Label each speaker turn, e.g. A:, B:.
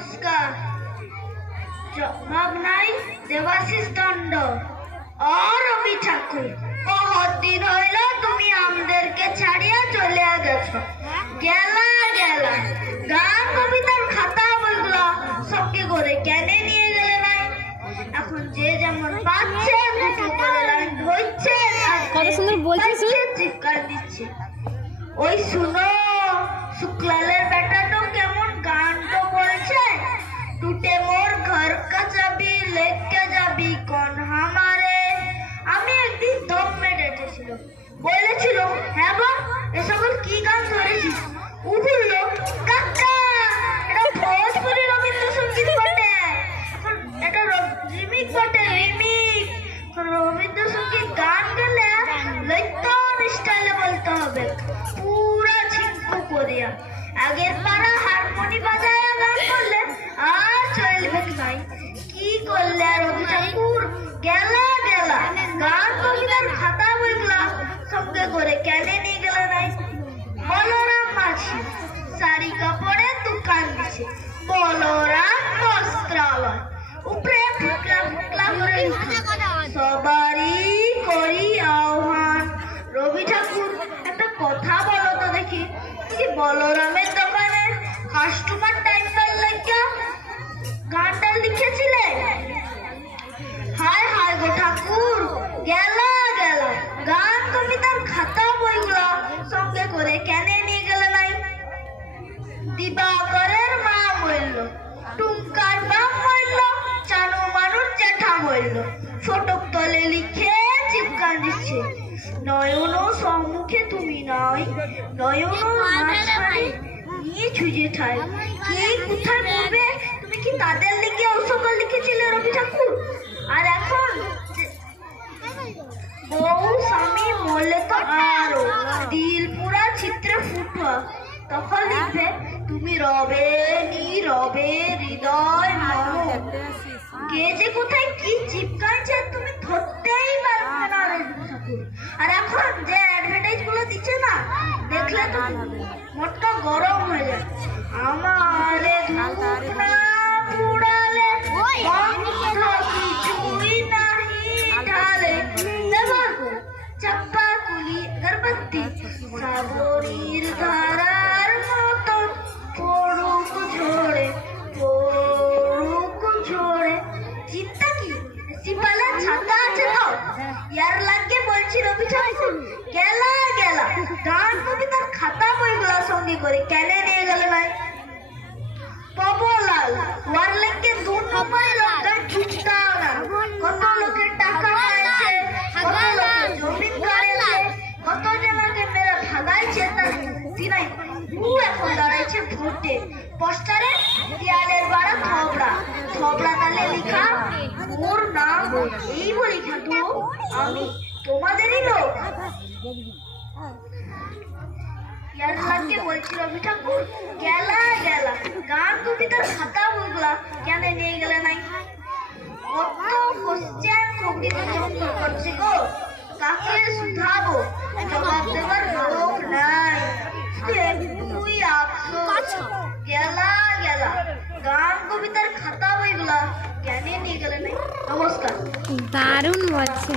A: নমস্কার। জবাব দেবাশিস দণ্ড। ও রবি ঠাকুর বহুত দিন হইল তুমি আমাদেরকে ছাড়িয়া চলে গেছো। গেলা গেলা গান কবিতার খাতা বইগুলো সবকে করে কেনে নিয়ে গেলে নাই। এখন যে যেমন পাচ্ছে ধরছে
B: কত সুন্দর বলছিস তুই।
A: পাচ্ছে, চিৎকার দিচ্ছে। ওই শুনো গেলা গেলা গান কবিতার খাতা বইগুলা করে নিয়ে নাই বলরাম মাঝি শাড়ি কাপড়ে দোকান দিছে। বলরাম বস্ত্রালয়। উপরে ফুকলা ফুকলা করে সবারই করি আহ্বান। রবি ঠাকুর, একটা কথা বলো তো দেখি। বলরামের দোকানে? কাস্টমার টাইপের লেখা গানটা লিখেছিলে? মরল ফটক তলে লিখে চিৎকার দিচ্ছে। নয়ন সম্মুখে তুমি নাই। নয়ন নিয়ে ছুঁজে কোথায় তুমি কি তাদের লিখে লিখেছিলে, রবি ঠাকুর? আর এখন বউ স্বামী মরলে তো আরও। দিল পুরা চিত্রে ফুটুয়া। তখন লিখবে, তুমি রবে নি, রবে হৃদয় কুলি সাগরীর ধারার মতো পড়ুক ঝরে পড়ুক ঝরে। চিন্তা কি? সিপালে ছাতা আছে তো? ইয়ার লাগে বলছি রবি ঠাকুর গেলা। গেলা গান কবিতার খাতা বইগুলা সঙ্গে করে কেনে নিয়ে গেলে ভাই। পবলাল ওয়ার লাগে দু নম্বর দেয়ালের বাড়া থবড়া থবড়া তালে লেখা ওর নাম এই বলি খাটু আমি তোমাদেরই লোক ইয়ার লাগে বলছি ঠাকুর, গেলা গেলা। গান কবিতার খাতা বইগুলা কেন নিয়ে গেলে নাই? কত কোশ্চেন কবিতা করছে গো। কবিতার খাতা বইগুলা কেন নিয়ে গেলে নাই নমস্কার
B: দারুণ বলছে